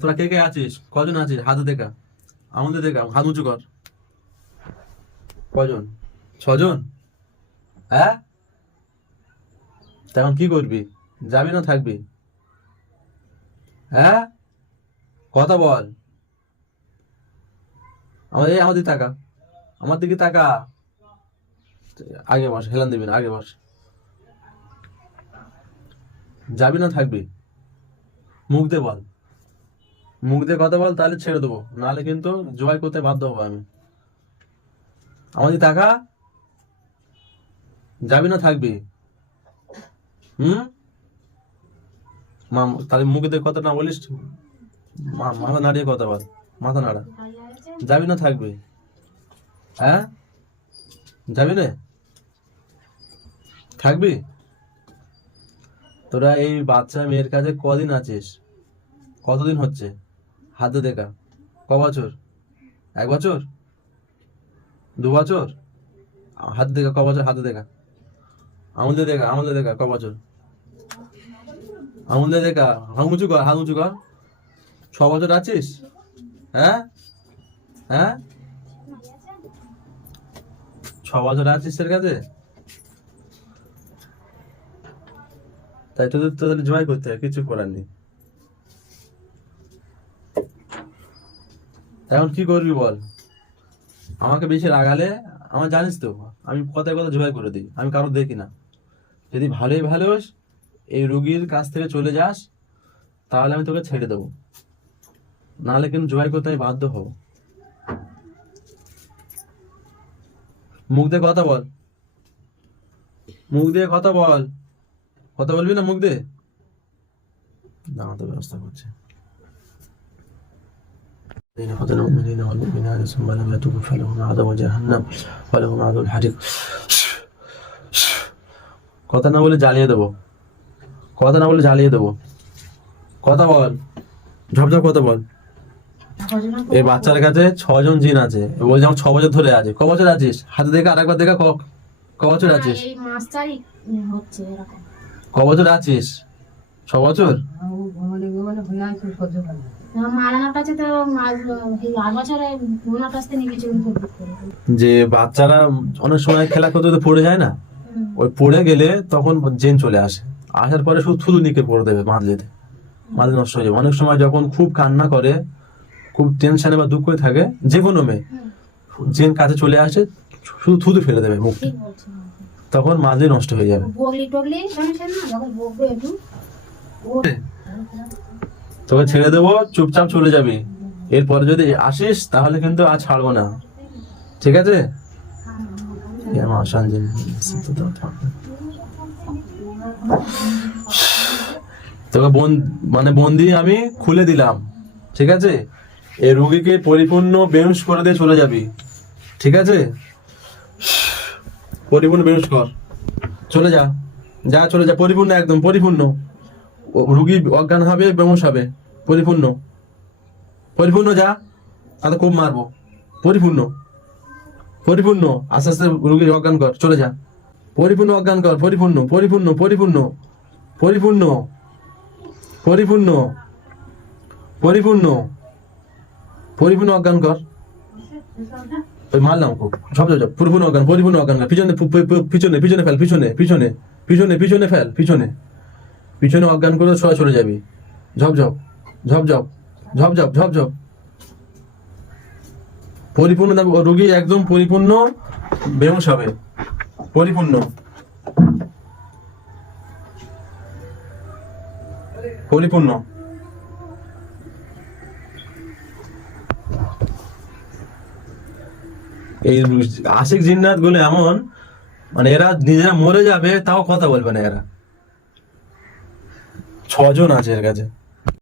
তোরা কে কে আছিস? কজন আছিস? হাতে দেখা, আমাদের দেখা, হাত উঁচু কর। কজন? 6 জন? হ্যাঁ, তখন কি করবি? যাবি না থাকবি? হ্যাঁ, কথা বল। আমার দিকে তাকা, আমার দিকে তাকা। আগে বস, হেলান দিবি না, আগে বস। যাবি না থাকবি? মুখ দিয়ে বল, মুখ দিয়ে কথা বল, তাহলে ছেড়ে দেবো, নাহলে কিন্তু জবাই করতে বাধ্য হবো আমি। আমার দিকে তাকা। যাবি না থাকবি? হুম, তাহলে মুখ দিয়ে কথা না বলিস, মাথা নাড়িয়ে কথা বল, মাথা নাড়া। যাবি না থাকবি? হ্যাঁ, যাবি না থাকবি? তোরা এই বাচ্চা মেয়ের কাছে কদিন আছিস? কতদিন হচ্ছে? হাতে দেখা। ক বছর? 1 বছর? 2 বছর? হাতে দেখা ক বছর? হাতে দেখা, আমাদের দেখা, আমাদের দেখা ক বছর? আমাদের দেখা। হাত উঁচু কর, হাত উঁচু কর। 6 বছর আছিস? হ্যাঁ, হ্যাঁ, 6 বছর আছিস এর কাছে? তাই তোদের তোদের জয় করতে হয়, কিছু করার নেই। এখন কি করবি বল? আমাকে বেশি রাগালে, আমার জানিস তো, আমি কথায় কথা জবাই করে দিই, আমি কারোর দেখি না। যদি ভালোই ভালোস এই রুগীর কাছ থেকে চলে যাস, তাহলে আমি তোকে ছেড়ে দেবো, নাহলে কিন্তু জবাই করতে আমি বাধ্য হব। মুখ দিয়ে কথা বল, মুখ দিয়ে কথা বল। কথা বলবি না মুখ দিয়ে? দাঁড়াতে ব্যবস্থা করছে। الذين قتلوا المؤمنين والمؤمنات ثم لم يتوبوا فلهم عذاب جهنم ولهم عذاب الحريق। কথা না বলে জ্বালিয়ে দেবো, কথা না বলে জ্বালিয়ে দেবো। কথা বল, ঝপঝপ কথা বল। এই বাচ্চার কাছে 6 জন জিন আছে, বলছে আমার 6 বছর ধরে আছে। ক বছর আছিস? হাতে দেখা, আরেকবার দেখা। ক বছর আছিস? এই মাসটাই হচ্ছে এরকম। ক বছর আছিস? 6 বছর? মারানোর কাছে তো 8 বছরে ওনার কাছ থেকে নিয়ে গেছে। যে বাচ্চারা অনেক সময় খেলা করতে করতে পড়ে যায় না, ওই পড়ে গেলে তখন জেন চলে আসে, আসার পরে শুধু থুতু নিকে পড়ে দেবে মাঝলেতে, মাঝে নষ্ট হয়ে যাবে। অনেক সময় যখন খুব কান্না করে, খুব টেনশনে বা দুঃখ থাকে, যে কোনো মেয়ে জেন কাছে চলে আসে, শুধু থুতু ফেলে দেবে মুখ, ঠিক বলছেন। তখন মাঝে নষ্ট হয়ে যাবে। বগলি টগলি জানেন না, যখন বকবে একটু তোকে ছেড়ে দেবো, চুপচাপ চলে যাবি। এরপরে যদি আসিস তাহলে কিন্তু আর ছাড়বো না, ঠিক আছে? তোকে বন্দি আমি খুলে দিলাম, ঠিক আছে? এই রোগীকে পরিপূর্ণ বেহুশ করে দিয়ে চলে যাবি, ঠিক আছে? পরিপূর্ণ বেহুশ কর, চলে যা, যা চলে যা, পরিপূর্ণ, একদম পরিপূর্ণ। রুগী অজ্ঞান হবে, বেহুশ হবে, পরিপূর্ণ, পরিপূর্ণ যা, তাহলে খুব মারবো। পরিপূর্ণ, পরিপূর্ণ, আস্তে আস্তে রুগী অজ্ঞান কর, চলে যা। পরিপূর্ণ অজ্ঞান কর, পরিপূর্ণ, পরিপূর্ণ, পরিপূর্ণ, পরিপূর্ণ, পরিপূর্ণ, পরিপূর্ণ, পরিপূর্ণ অজ্ঞান কর। ওই মারলাম খুব, সব যাও, পরিপূর্ণ অজ্ঞান, পরিপূর্ণ অজ্ঞান কর। পিছনে পিছনে পিছনে ফেল, পিছনে পিছনে পিছনে পিছনে ফেল, পিছনে পিছনে অজ্ঞান করে সবাই চলে যাবি। ঝপঝপ ঝপঝপ ঝপঝপ ঝপঝপ, পরিপূর্ণ রোগী একদম পরিপূর্ণ বেহুশ হবে, পরিপূর্ণ, পরিপূর্ণ। এই আশিক জিন্নাত গুলো এমন, মানে এরা নিজেরা মরে যাবে তাও কথা বলবে না এরা। 6 জন আছে এর কাছে।